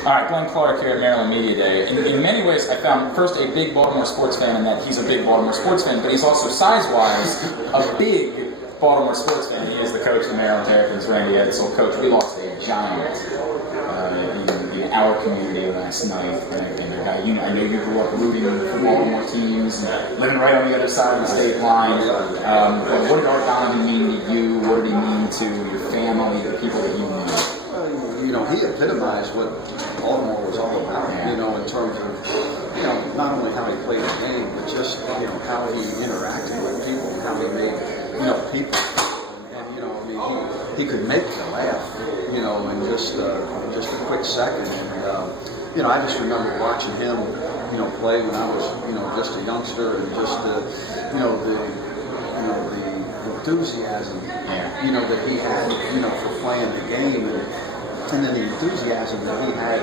All right, Glenn Clark here at Maryland Media Day. In many ways, I found first a big Baltimore sports fan in that he's a big Baltimore sports fan, but he's also size-wise a big Baltimore sports fan. He is the coach of the Maryland Terrapins, Randy Edsall. Coach, we lost a giant in our community last night. And a guy, I know you grew up rooting for Baltimore teams, and living right on the other side of the state line. What did Art Donovan mean to you? What did he mean to your family, the people that you knew? He epitomized what Baltimore was all about, in terms of, not only how he played the game, but just, how he interacted with people, and how he made, people. And he could make you laugh, in just a quick second. And, I just remember watching him, play when I was, just a youngster, and just the enthusiasm, that he had, for playing the game, and then the enthusiasm that he had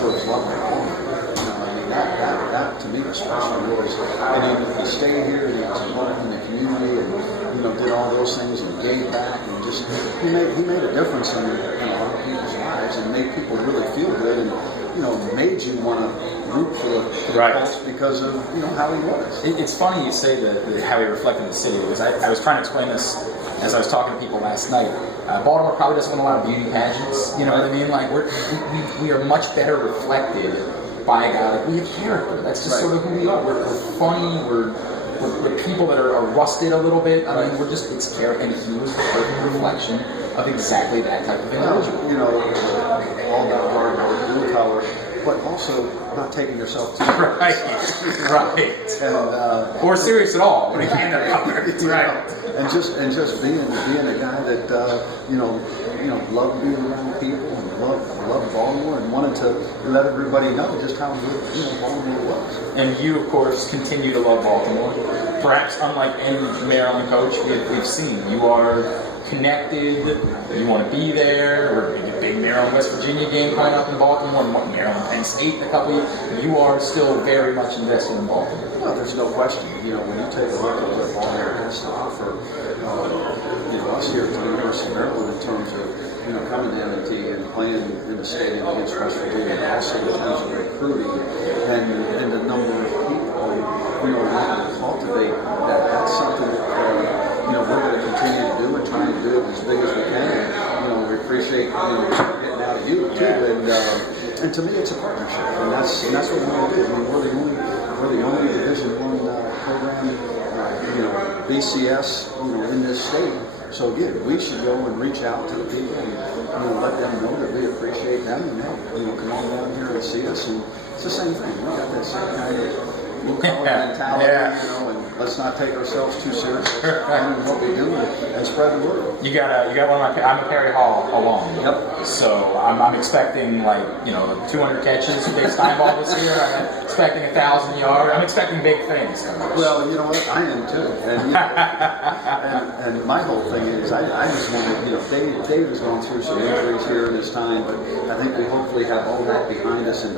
for his love of Baltimore. That to me was special. And he stayed here, and he was involved in the community, and did all those things, and gave back, and just he made a difference in a lot of people's lives, and made people really feel good, and made you want to root for the Colts because of how he was. It's funny you say that how he reflected the city, because I was trying to explain this as I was talking to people last night. Baltimore probably doesn't win a lot of beauty pageants, you know what I mean? Like, we are much better reflected by a guy. Like, we have character. That's just sort of who we are. We're funny. We're people that are rusted a little bit. I mean, it's character, and he was the perfect reflection of exactly that type of individual. All about hard work, blue collar, but also not taking yourself too seriously. Right. And or serious at all when it came to color. Right. And just being a guy that loved being around people, and loved Baltimore, and wanted to let everybody know just how good Baltimore was. And you, of course, continue to love Baltimore. Perhaps unlike any Maryland coach we've seen, you are connected. You want to be there. We're a big Maryland-West Virginia game coming up in Baltimore, and Maryland-Penn State in a couple of years. You are still very much invested in Baltimore. No, there's no question. When you take a look at what Baltimore has to offer, us here at the University of Maryland in terms of coming to M&T and playing in the stadium against West Virginia, and also in terms of recruiting and the number of people wanting to cultivate that's something that we're going to continue to do, and trying to do it as big as we can. And we appreciate getting out of you too. And to me, it's a partnership, and that's what we want to do. I mean, we're the only Division I program, BCS, in this state. So again, we should go and reach out to the people and let them know that we appreciate them, and come on down here and see us. And it's the same thing. We got that same kind of blue-collar mentality, and let's not take ourselves too seriously in what we do, and spread the word. You got one of my. I'm a Perry Hall alum. Yep. So I'm expecting 200 catches based time ball this year. I'm expecting 1,000 yards. I'm expecting big things. Well, you know what? I am too. And my whole thing is I just want to, Dave has gone through some injuries here in his time, but I think we hopefully have all that behind us, and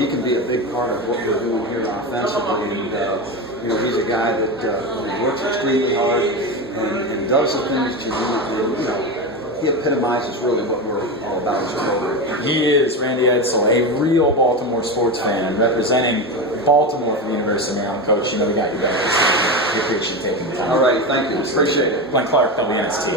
he can be a big part of what we're doing here offensively. And he's a guy that works extremely hard and does the things that you need. And he epitomizes really what we're all about as a program. He is Randy Edsall, a real Baltimore sports fan, representing Baltimore for the University of Maryland. Coach, we got you back. We appreciate you taking the time. All right, thank you. Appreciate it. Glenn Clark, WNST.